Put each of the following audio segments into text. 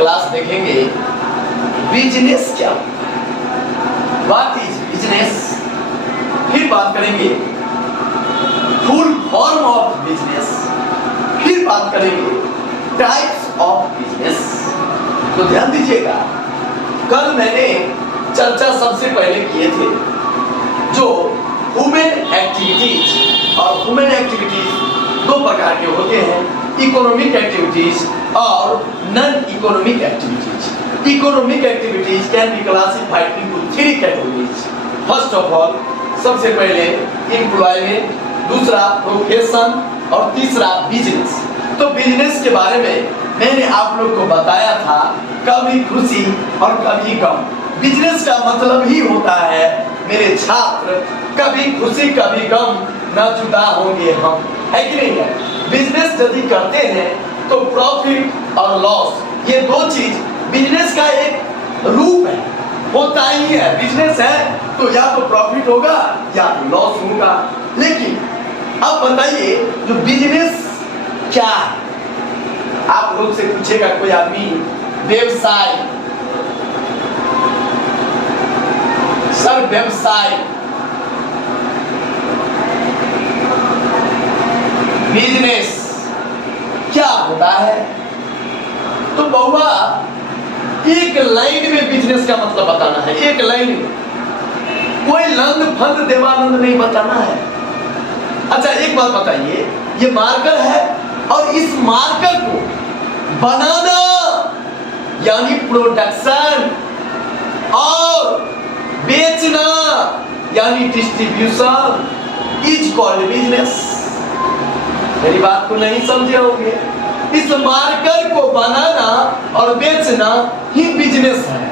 Class देखेंगे business क्या, what is business. फिर बात करेंगे फुल फॉर्म ऑफ बिजनेस। फिर बात करेंगे टाइप्स ऑफ बिजनेस। तो ध्यान दीजिएगा, कल मैंने चर्चा सबसे पहले किए थे जो ह्यूमन एक्टिविटीज, और ह्यूमन एक्टिविटीज दो प्रकार के होते हैं, इकोनॉमिक एक्टिविटीज और non economic activities. Economic activities can be classified into three categories. First of all, सबसे पहले एम्प्लॉयमेंट, दूसरा प्रोफेशन और तीसरा बिजनेस। तो बिजनेस के बारे में मैंने आप लोग को बताया था, कभी खुशी और कभी गम। बिजनेस का मतलब ही होता है मेरे छात्र, कभी खुशी कभी गम, ना जुदा होंगे हम, है कि नहीं है। बिजनेस यदि करते हैं तो प्रॉफिट और लॉस, ये दो चीज बिजनेस का एक रूप है, होता ही है। बिजनेस है तो या तो प्रॉफिट होगा या लॉस होगा। लेकिन अब बताइए जो बिजनेस क्या है। आप लोग से पूछेगा कोई आदमी व्यवसाय, सर व्यवसाय, बिजनेस क्या होता है, तो बहुआ एक लाइन में बिजनेस का मतलब बताना है, एक लाइन में, कोई लंद फंद देवानंद नहीं बताना है। अच्छा एक बात बताइए, ये मार्कर है और इस मार्कर को बनाना यानी प्रोडक्शन और बेचना यानी डिस्ट्रीब्यूशन इज कॉल्ड बिजनेस। मेरी बात को नहीं समझे होंगे। इस मार्कर को बनाना और बेचना ही बिजनेस है।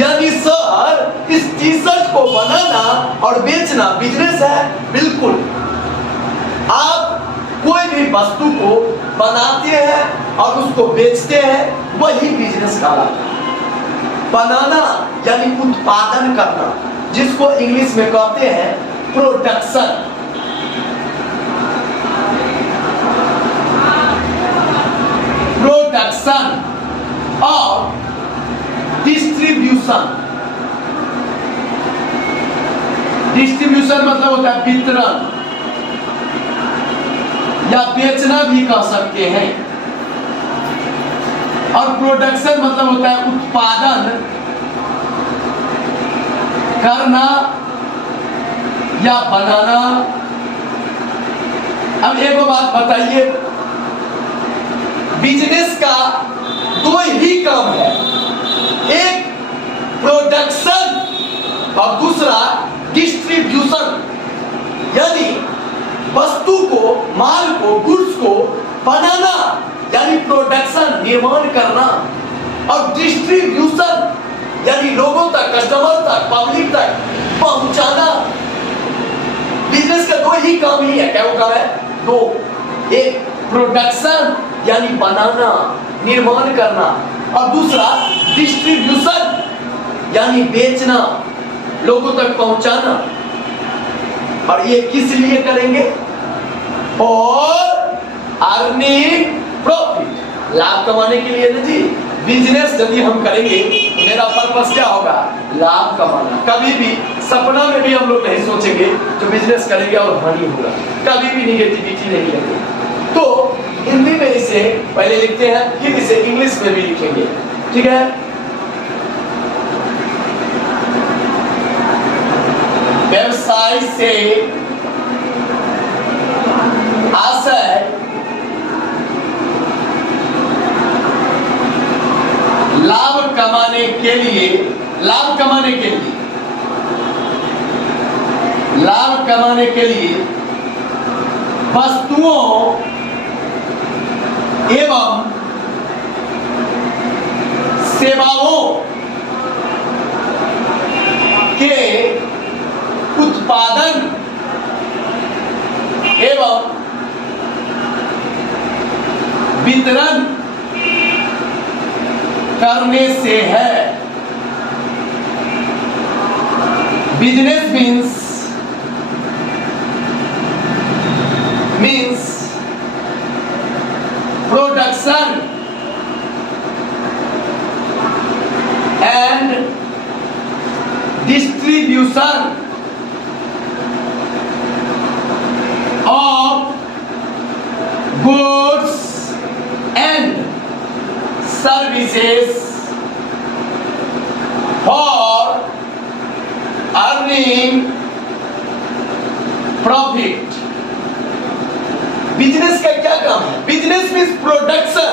यानी सर इस टी शर्ट को बनाना और बेचना बिजनेस है। बिल्कुल, आप कोई भी वस्तु को बनाते हैं और उसको बेचते हैं, वही बिजनेस कहलाता है। बनाना यानी उत्पादन करना, जिसको इंग्लिश में कहते हैं प्रोडक्शन। प्रोडक्शन और डिस्ट्रीब्यूशन। डिस्ट्रीब्यूशन मतलब होता है वितरण या बेचना भी कह सकते हैं, और प्रोडक्शन मतलब होता है उत्पादन करना या बनाना। अब एक बात बताइए, बिजनेस का दो ही काम है, एक प्रोडक्शन और दूसरा डिस्ट्रीब्यूशन। यानी वस्तु को, माल को, गुड्स को बनाना यानी प्रोडक्शन, निर्माण करना, और डिस्ट्रीब्यूशन यानी लोगों तक, कस्टमर तक, पब्लिक तक पहुंचाना। बिजनेस का दो ही काम ही है। क्या वो काम है? दो। एक प्रोडक्शन यानी बनाना, निर्माण करना, और दूसरा डिस्ट्रीब्यूशन यानी बेचना, लोगों तक पहुंचाना। और ये किस लिए करेंगे? और अर्निंग प्रॉफिट, लाभ कमाने के लिए ना जी। बिजनेस यदि हम करेंगे तो मेरा पर्पस क्या होगा? लाभ कमाना। कभी भी सपना में भी हम लोग नहीं सोचेंगे जो बिजनेस करेंगे और हानि होगा, कभी भी निगेटिविटी नहीं लगेगी। तो हिंदी में इसे पहले लिखते हैं, फिर इसे इंग्लिश में भी लिखेंगे, ठीक है। व्यवसाय से आशय लाभ कमाने के लिए, लाभ कमाने के लिए, लाभ कमाने के लिए वस्तुओं एवं सेवाओं के उत्पादन एवं वितरण करने से है। Business means production distribution of goods and services for earning profit. Business का क्या काम है? Business means production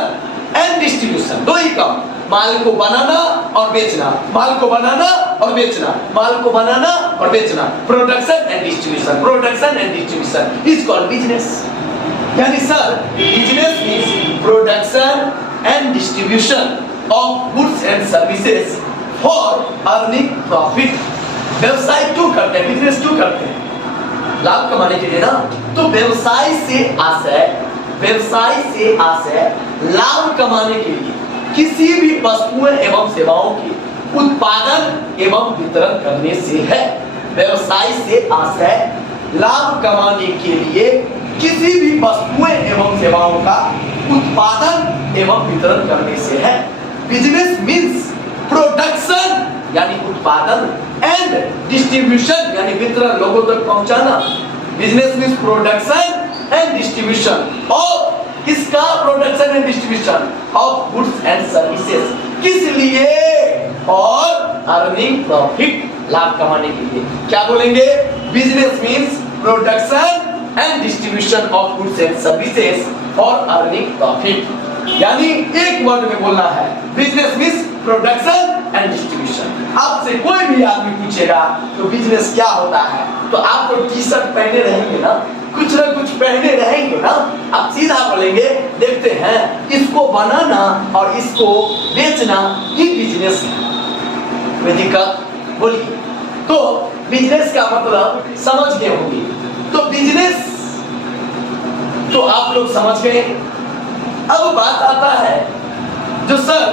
and distribution, दो ही काम, माल को बनाना और बेचना, माल को बनाना और बेचना, माल को बनाना और बेचना, production and distribution, production and distribution is called business. यानी sir business means production and distribution of goods and services for earning profit. व्यवसाय क्यों करते हैं, बिजनेस क्यों करते हैं? लाभ कमाने के लिए ना। तो व्यवसाय से आशय लाभ कमाने के लिए किसी भी वस्तुओं एवं सेवाओं के उत्पादन एवं वितरण करने से है। व्यवसाय से आशय लाभ कमाने के लिए किसी भी वस्तुओं एवं सेवाओं का उत्पादन एवं वितरण करने से है। बिजनेस मींस प्रोडक्शन यानी उत्पादन एंड डिस्ट्रीब्यूशन यानी वितरण, लोगों तक पहुंचाना। Business means production and distribution of किसका? Production and distribution of goods and services. किस लिए? और अर्निंग प्रॉफिट, लाभ कमाने के लिए। क्या बोलेंगे? Business means production and distribution of goods and services और अर्निंग प्रॉफिट। यानी एक वर्ड में बोलना है, business means production and distribution. आपसे कोई भी आदमी पूछेगा तो बिजनेस क्या होता है, तो आपको टी शर्ट पहने रहेंगे ना, कुछ ना कुछ पहने रहेंगे ना, आप सीधा बोलेंगे देखते हैं इसको बनाना और इसको बेचना ही बिजनेस है। कोई दिक्कत? बोलिए। तो बिजनेस का मतलब समझ गए होंगे। तो बिजनेस तो आप लोग समझ गए। अब बात आता है जो सर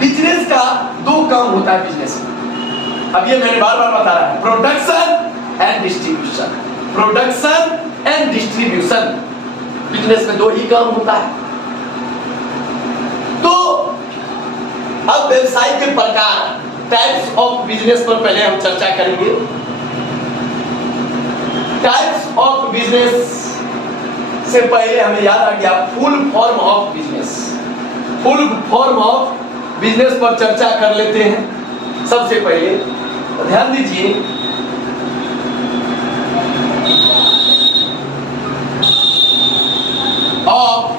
बिजनेस का दो काम होता है बिजनेस में। अब ये मैंने बार बार बता रहा है, production and distribution, production and distribution. Business में दो ही काम होता है। तो अब व्यवसाय के प्रकार, टाइप्स ऑफ बिजनेस पर पहले हम चर्चा करेंगे। टाइप्स ऑफ बिजनेस से पहले हमें याद आ गया full form of business. Full form of business पर चर्चा कर लेते हैं। सबसे पहले तो ध्यान दीजिए, of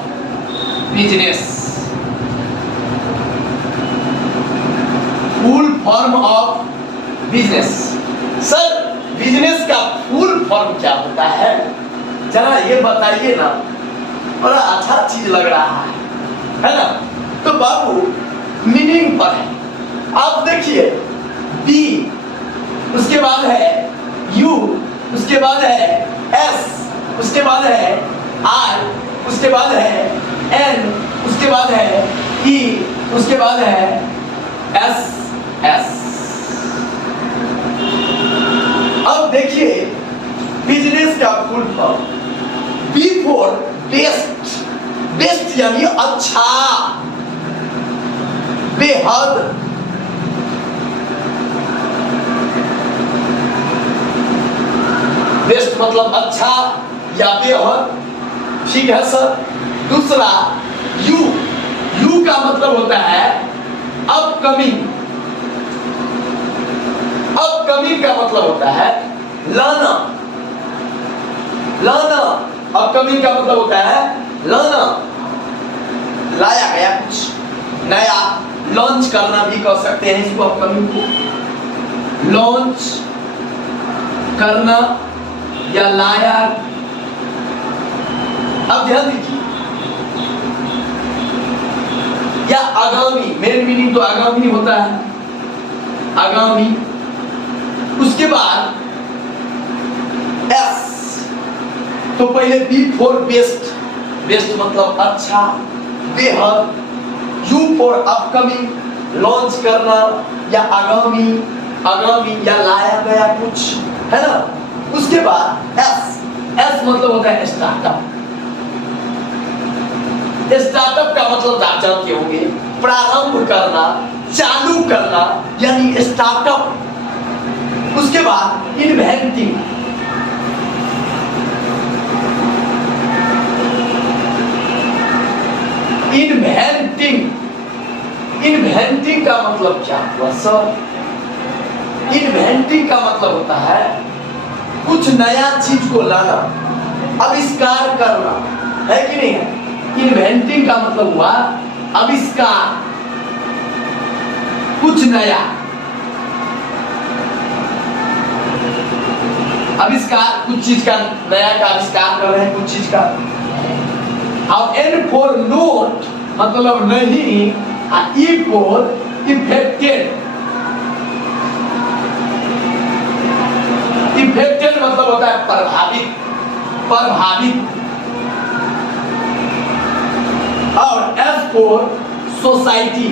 business, full form of business. Sir business का फुल फॉर्म क्या होता है, जरा ये बताइए ना, बड़ा अच्छा चीज लग रहा है ना। तो बाबू मीनिंग पर है, आप देखिए बी, उसके बाद है यू, उसके बाद है एस, उसके बाद है आर, उसके बाद है एन, उसके बाद है ई, उसके बाद है एस एस। अब देखिए बिजनेस का full form, B for best, best यानी अच्छा, बेहद, बेस्ट मतलब अच्छा या बेहद, ठीक है सर। दूसरा यू, यू का मतलब होता है अपकमिंग, अपकमिंग का मतलब होता है लाना, लाना, अपकमिंग का मतलब होता है लाना, लाया गया कुछ नया, लॉन्च करना भी कह सकते हैं इसको, अपकमिंग को लॉन्च करना या लाया। अब ध्यान दीजिए, या आगामी, मेन मीनिंग तो आगामी होता है, आगामी। उसके बाद एस, तो पहले बी फॉर बेस्ट, बेस्ट मतलब अच्छा, बेहद। यू फॉर अपकमिंग, लॉन्च करना या आगामी, आगामी या लाया गया कुछ, है ना। उसके बाद एस, एस मतलब होता है स्टार्टअप। स्टार्टअप का मतलब आप जानते होंगे, प्रारंभ करना, चालू करना, यानी स्टार्टअप। उसके बाद इन्वेंटिंग। इन्वेंटिंग का मतलब क्या हुआ सर? इन्वेंटिंग का मतलब होता है कुछ नया चीज को लाना, आविष्कार करना, है कि नहीं है? इन्वेंटिंग का मतलब हुआ आविष्कार, कुछ नया आविष्कार, कुछ चीज का नया का आविष्कार कर रहे हैं, कुछ चीज का। अब एन फॉर नोट मतलब नहीं, ई फॉर इफेक्टेड। इफेक्टेड मतलब होता है प्रभावित, प्रभावित। और एस फॉर सोसाइटी,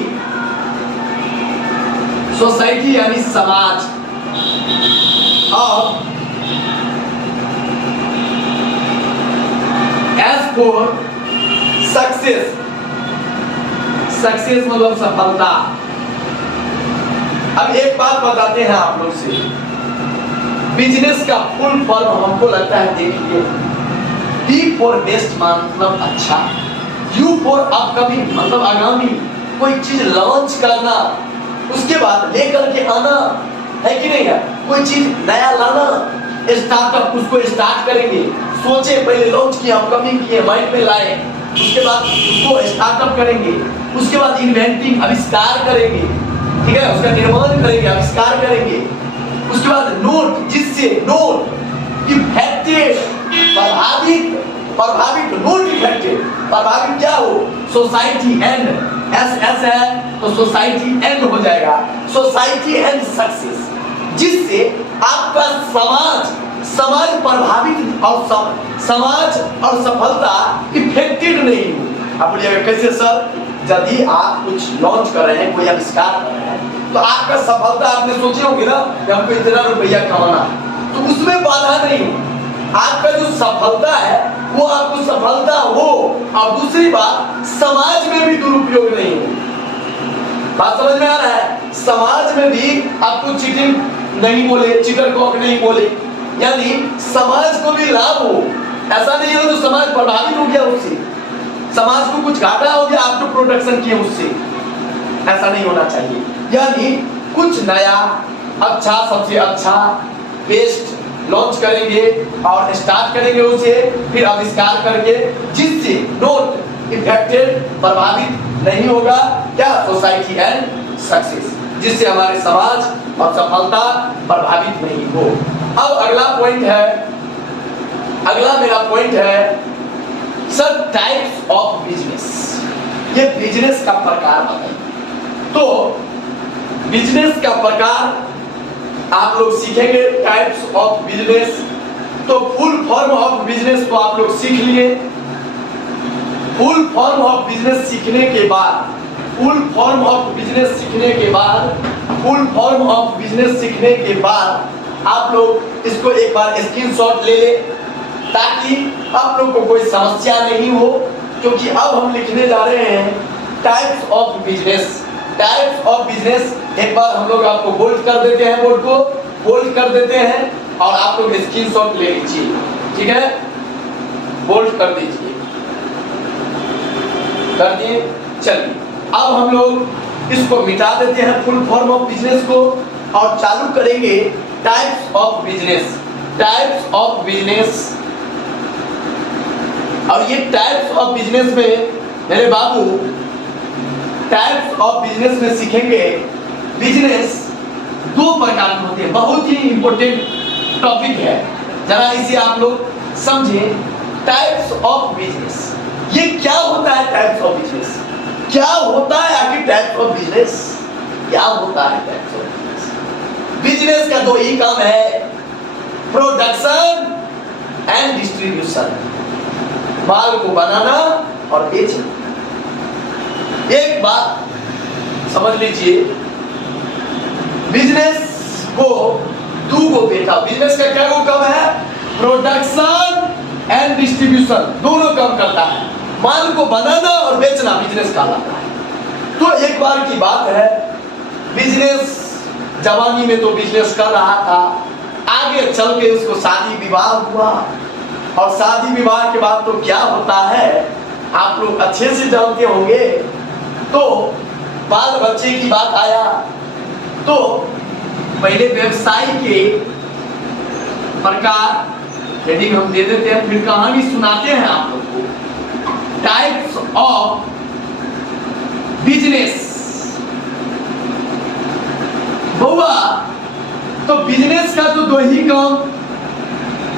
सोसाइटी यानी समाज। और एस फॉर सक्सेस, सक्सेस मतलब सफलता। अब एक बात बताते हैं आप लोग से, बिजनेस का फुल फॉर्म हमको लगता है देख लिए। डी फॉर बेस्ट मतलब अच्छा, यू फॉर अपकमिंग मतलब आगामी, कोई चीज लॉन्च करना, उसके बाद लेकर के आना, है कि नहीं है? कोई चीज नया लाना, स्टार्टअप, उसको स्टार्ट करेंगे, सोचे पहले लॉन्च किया, अपकमिंग किए, माइंड में लाए, उसके बाद उसको स्टार्टअप करेंगे, उसके बाद इन्वेंटिंग आविष्कार करेंगे, ठीक है, उसका निर्माण करेंगे, आविष्कार करेंगे। उसके बाद नोट, जिससे नोट इफेक्टेड प्रभावित, प्रभावित नोट इफेक्टेड, प्रभावित क्या हो? सोसाइटी एंड, एस एस है तो सोसाइटी एंड हो जाएगा, सोसाइटी एंड सक्सेस, जिससे आपका समाज, समाज प्रभावित और समाज और सफलता इफेक्टेड नहीं हो। आप बोलिएगा कैसे सर? यदि आप कुछ लॉन्च कर रहे हैं, कोई आविष्कार कर रहे हैं, तो आपका सफलता, आपने सोचे होंगे ना कि हमको इतना रुपया कमाना, तो उसमें बाधा नहीं हो। आपका जो सफलता है वो आपको सफलता हो, और दूसरी बात समाज में भी दुरुपयोग नहीं हो। बात समझ में आ रहा है? समाज में भी आपको चीटिंग नहीं बोले, चीटर कॉक नहीं बोले, यानी समाज को भी लाभ हो। ऐसा नहीं हो तो समाज प्रभावित हो गया उससे, समाज को कुछ घाटा हो गया, आप जो प्रोडक्शन किए उससे, ऐसा नहीं होना चाहिए। यानी कुछ नया, अच्छा, सबसे अच्छा, बेस्ट लॉन्च करेंगे और स्टार्ट करेंगे उसे, फिर आविष्कार करके, जिससे नोट इफेक्टेड प्रभावित नहीं होगा, क्या? सोसाइटी एंड सक्सेस, जिससे हमारे समाज और सफलता प्रभावित नहीं हो। अब अगला पॉइंट है, अगला मेरा पॉइंट है सर टाइप्स ऑफ बिजनेस। ये बिजनेस का प्रकार बताइए। तो बिजनेस का प्रकार आप लोग सीखेंगे, टाइप्स ऑफ बिजनेस। तो फुल फॉर्म ऑफ बिजनेस को आप लोग सीख लिए। फुल फॉर्म ऑफ बिजनेस सीखने के बाद, फुल फॉर्म ऑफ बिजनेस सीखने के बाद, फुल फॉर्म ऑफ बिजनेस सीखने के बाद आप लोग इसको एक बार स्क्रीनशॉट ले ले, ताकि आप लोग को कोई समस्या नहीं हो, क्योंकि अब हम लिखने जा रहे हैं types of business. Types of business एक बार हम लोग आपको बोल्ड कर देते हैं, बोर्ड को बोल्ड कर देते हैं, और आप लोग स्क्रीनशॉट ले लीजिए, ठीक है? बोल्ड कर दीजिए, कर दिए। चलिए अब हम लोग इसको मिटा देते हैं, फुल फॉर्म ऑफ बिजनेस को, और चालू करेंगे types of business. Types of business, और ये टाइप्स ऑफ बिजनेस में मेरे बाबू, टाइप्स ऑफ बिजनेस में सीखेंगे बिजनेस दो प्रकार के होते हैं। बहुत ही इंपॉर्टेंट टॉपिक है, जरा इसे आप लोग समझें। टाइप्स ऑफ बिजनेस, ये क्या होता है? टाइप्स ऑफ बिजनेस क्या होता है? आखिर टाइप्स ऑफ बिजनेस क्या होता है? टाइप्स ऑफ बिजनेस, बिजनेस का दो ही काम है, प्रोडक्शन एंड डिस्ट्रीब्यूशन, माल को बनाना और बेचना। एक बात समझ लीजिए, बिजनेस को दो को बेटा, बिजनेस का क्या वो काम है? प्रोडक्शन एंड डिस्ट्रीब्यूशन, दोनों काम करता है। माल को बनाना और बेचना बिजनेस कहलाता है। तो एक बार की बात है, बिजनेस जवानी में तो बिजनेस कर रहा था, आगे चल के उसको शादी विवाह हुआ, और शादी विवाह के बाद तो क्या होता है आप लोग अच्छे से जानते होंगे। तो बाल बच्चे की बात आया तो पहले व्यवसाय के प्रकार हेडिंग हम दे देते हैं, फिर कहानी सुनाते हैं आप लोग को। Types of business. बउआ तो बिजनेस का तो दो ही काम,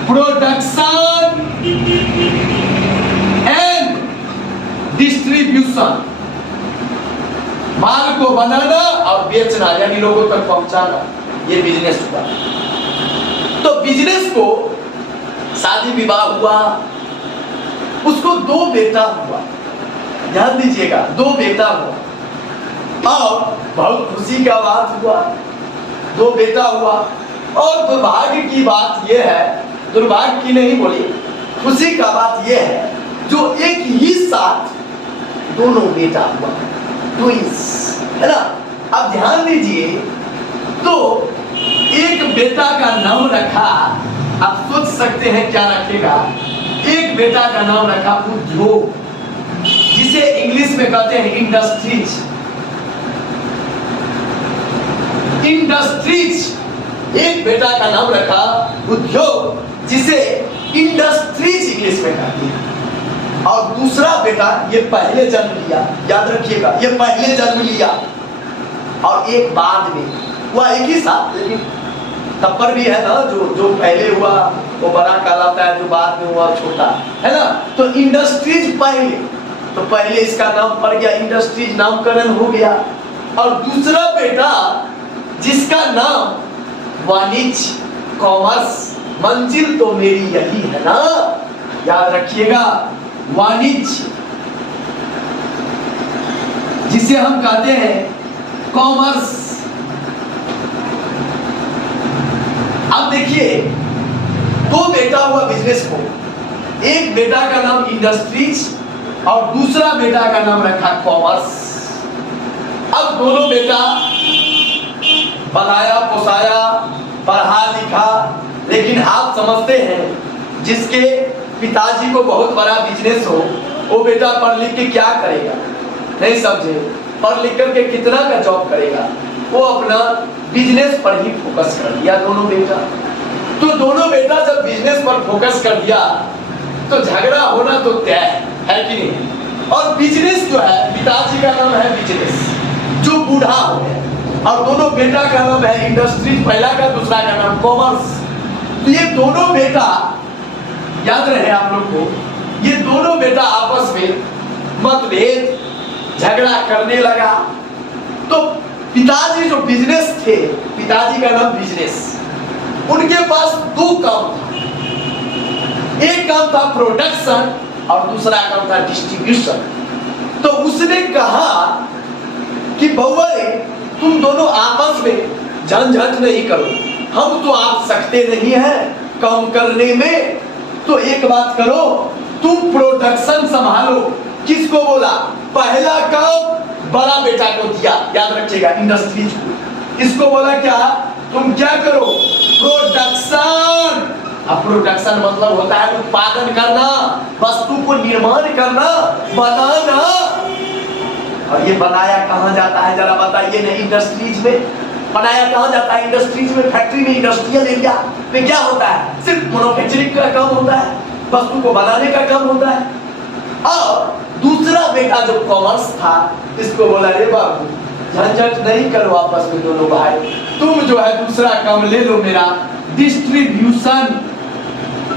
प्रोडक्शन एंड डिस्ट्रीब्यूशन। माल को बनाना और बेचना यानी लोगों तक पहुंचाना, ये बिजनेस हुआ। तो बिजनेस को शादी विवाह हुआ, उसको 2 बेटा हुआ, ध्यान दीजिएगा 2 बेटा हुआ और बहुत खुशी का बात हुआ, 2 बेटा हुआ। और दुर्भाग्य की बात यह है, दुर्भाग्य की नहीं बोली, खुशी का बात यह है जो एक ही साथ दोनों बेटा हुआ, ट्विंस, है ना। अब ध्यान दीजिए, तो एक बेटा का नाम रखा, आप सोच सकते हैं क्या रखेगा। एक बेटा का नाम रखा उद्योग, जिसे इंग्लिश में कहते हैं इंडस्ट्रीज। इंडस्ट्रीज। एक बेटा का नाम रखा उद्योग, जिसे इंडस्ट्रीज इंग्लिश में कहते हैं। और दूसरा बेटा ये पहले जन्म लिया, याद रखिएगा, ये पहले जन्म लिया और एक बाद में हुआ, एक ही साथ, लेकिन तब पर भी है ना, जो पहले हुआ वो बड़ा कहलाता है, जो बाद में हुआ छोटा, है ना। तो इंडस्ट्रीज पहले, तो पहले इसका नाम पड़ गया इंडस्ट्रीज, नामकरण हो गया। और दूसरा बेटा जिसका नाम वाणिज्य, कॉमर्स, मंजिल तो मेरी यही है ना, याद रखिएगा, वाणिज्य, जिसे हम कहते हैं कॉमर्स। अब देखिए 2 बेटा हुआ बिजनेस को, एक बेटा का नाम इंडस्ट्रीज और दूसरा बेटा का नाम रखा कॉमर्स। अब दोनों बेटा बनाया, पोसाया, पढ़ा लिखा, लेकिन आप समझते हैं जिसके पिताजी को बहुत बड़ा बिजनेस हो, वो बेटा पढ़ लिख के क्या करेगा, नहीं समझे, पढ़ लिख करके कितना का जॉब करेगा, वो अपना बिजनेस पर ही फोकस कर दिया दोनों बेटा। तो दोनों बेटा जब बिजनेस पर फोकस कर दिया तो झगड़ा होना तो तय है कि नहीं। और बिजनेस जो है, पिताजी का नाम है बिजनेस, जो बूढ़ा हो गया, और दोनों बेटा का नाम है इंडस्ट्रीज, पहला का, दूसरा का नाम कॉमर्स। तो ये दोनों बेटा, याद रहे आप लोग को, ये दोनों बेटा आपस में मतभेद, झगड़ा करने लगा। तो पिताजी जो बिजनेस थे, पिताजी का नाम बिजनेस, उनके पास 2 काम था। एक काम था प्रोडक्शन और दूसरा काम था डिस्ट्रीब्यूशन। तो उसने कहा कि बउआ तुम दोनों आपस में झंझट नहीं करो, हम तो आप सकते नहीं हैं काम करने में, तो एक बात करो, तुम प्रोडक्शन संभालो। किसको बोला? पहला काम बड़ा बेटा को दिया, याद रखिएगा, इंडस्ट्रीज को। इसको बोला क्या, तुम क्या करो, प्रोडक्शन। अब प्रोडक्शन मतलब होता है उत्पादन करना, वस्तु को निर्माण करना, बनाना। और ये बनाया कहाँ जाता है जरा बताइए ना, इंडस्ट्रीज में बनाया कहाँ जाता है? इंडस्ट्रीज में, फैक्ट्री में, इंडस्ट्रियल एरिया में क्या होता है? सिर्फ मैन्युफैक्चरिंग का काम होता है, वस्तु को बनाने का काम होता है। और दूसरा बेटा जो कॉमर्स था, इसको बोला रे बाबू झंझट नहीं करो आपस में दोनों भाई, तुम जो है दूसरा काम ले लो मेरा, डिस्ट्रीब्यूशन।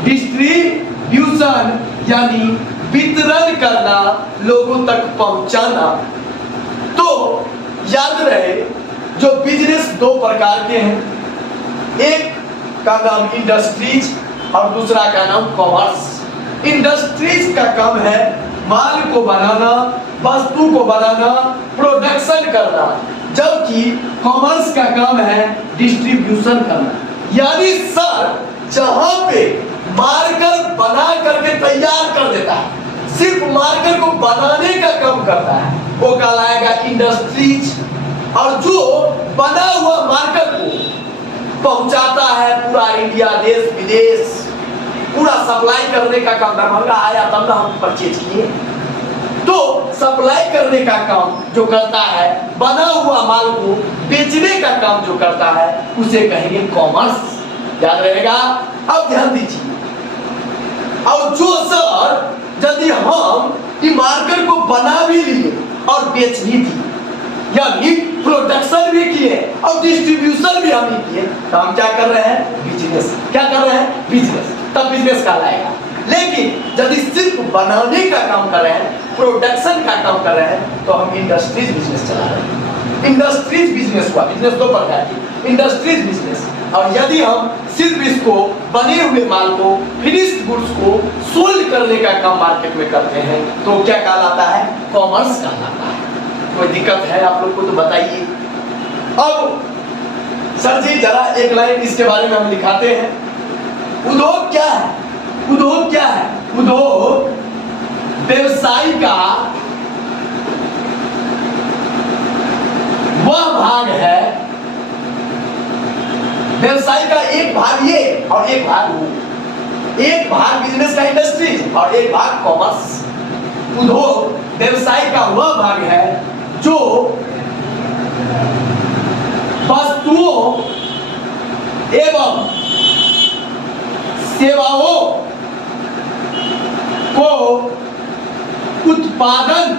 डिस्ट्रीब्यूशन यानी वितरण करना, लोगों तक पहुंचाना। तो याद रहे जो बिजनेस 2 प्रकार के हैं, एक का नाम इंडस्ट्रीज और दूसरा का नाम कॉमर्स। इंडस्ट्रीज का काम है माल को बनाना, वस्तु को बनाना, प्रोडक्शन करना, जबकि कॉमर्स का काम है डिस्ट्रीब्यूशन करना। यानी सर जहां पे मार्कर बना करके तैयार कर देता है, सिर्फ मार्कर को बनाने का काम करता है, वो कहलाएगा इंडस्ट्रीज। और जो बना हुआ मार्केट को पहुंचाता है पूरा इंडिया, देश विदेश, पूरा सप्लाई करने का काम। दरभंगा आया तब ना हम परचेज किए। तो सप्लाई करने का काम जो करता है, बना हुआ माल को बेचने का काम जो करता है, उसे कहेंगे कॉमर्स। याद रहेगा। अब ध्यान दीजिए। और जो सर यदि हम मार्केट को बना भी लिए और बेच भी दिए, यानी प्रोडक्शन भी किए और डिस्ट्रीब्यूशन भी हम किए, तो हम क्या कर रहे हैं? बिजनेस। क्या कर रहे हैं? बिजनेस। तब बिजनेस कहलाएगा। लेकिन यदि सिर्फ बनाने का काम कर रहे हैं, प्रोडक्शन का काम कर रहे हैं, तो हम इंडस्ट्रीज बिजनेस चला रहे हैं। इंडस्ट्रीज बिजनेस हुआ। बिजनेस दो प्रकार की, इंडस्ट्रीज बिजनेस। और यदि हम सिर्फ इसको बने हुए माल को, फिनिश्ड गुड्स को सोल्ड करने का काम मार्केट में करते हैं, तो क्या कहलाता है? कॉमर्स कहलाता है। कोई दिक्कत है आप लोग को तो बताइए। अब सर जी जरा एक लाइन इसके बारे में हम दिखाते हैं। उद्योग क्या है? उद्योग क्या है? उद्योग व्यवसाय का वह भाग है, व्यवसाय का एक भाग ये और एक भाग वो। एक भाग बिजनेस का इंडस्ट्रीज और एक भाग कॉमर्स। उद्योग व्यवसाय का वह भाग है जो वस्तुओं एवं सेवाओं को उत्पादन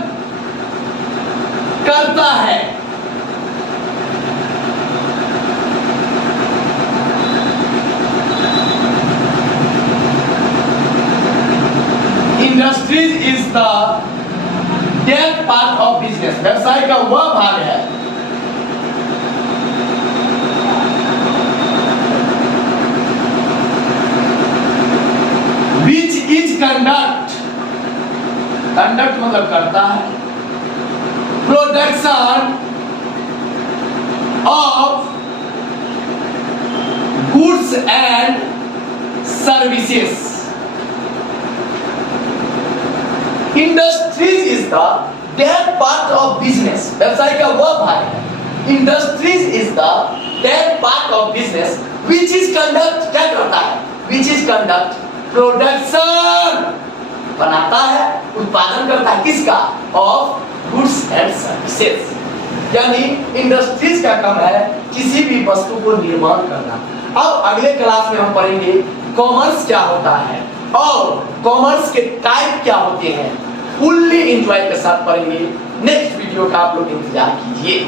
करता है। Industries is the that part of business. व्यवसाय का वह भाग है which is conduct मतलब करता है production of goods and services. Industries is the that part of business. व्यवसाय का वह भाग है। Industries is the that part of business which is conduct। क्या करता है? which is conduct प्रोडक्शन बनाता है, उत्पादन करता है। किसका? Of goods and services. यानी इंडस्ट्रीज का काम है किसी भी वस्तु को निर्माण करना। अब अगले क्लास में हम पढ़ेंगे कॉमर्स क्या होता है और कॉमर्स के टाइप क्या होते हैं। फुल्ली एंजॉय के साथ पढ़ेंगे। नेक्स्ट वीडियो का आप लोग इंतजार कीजिए।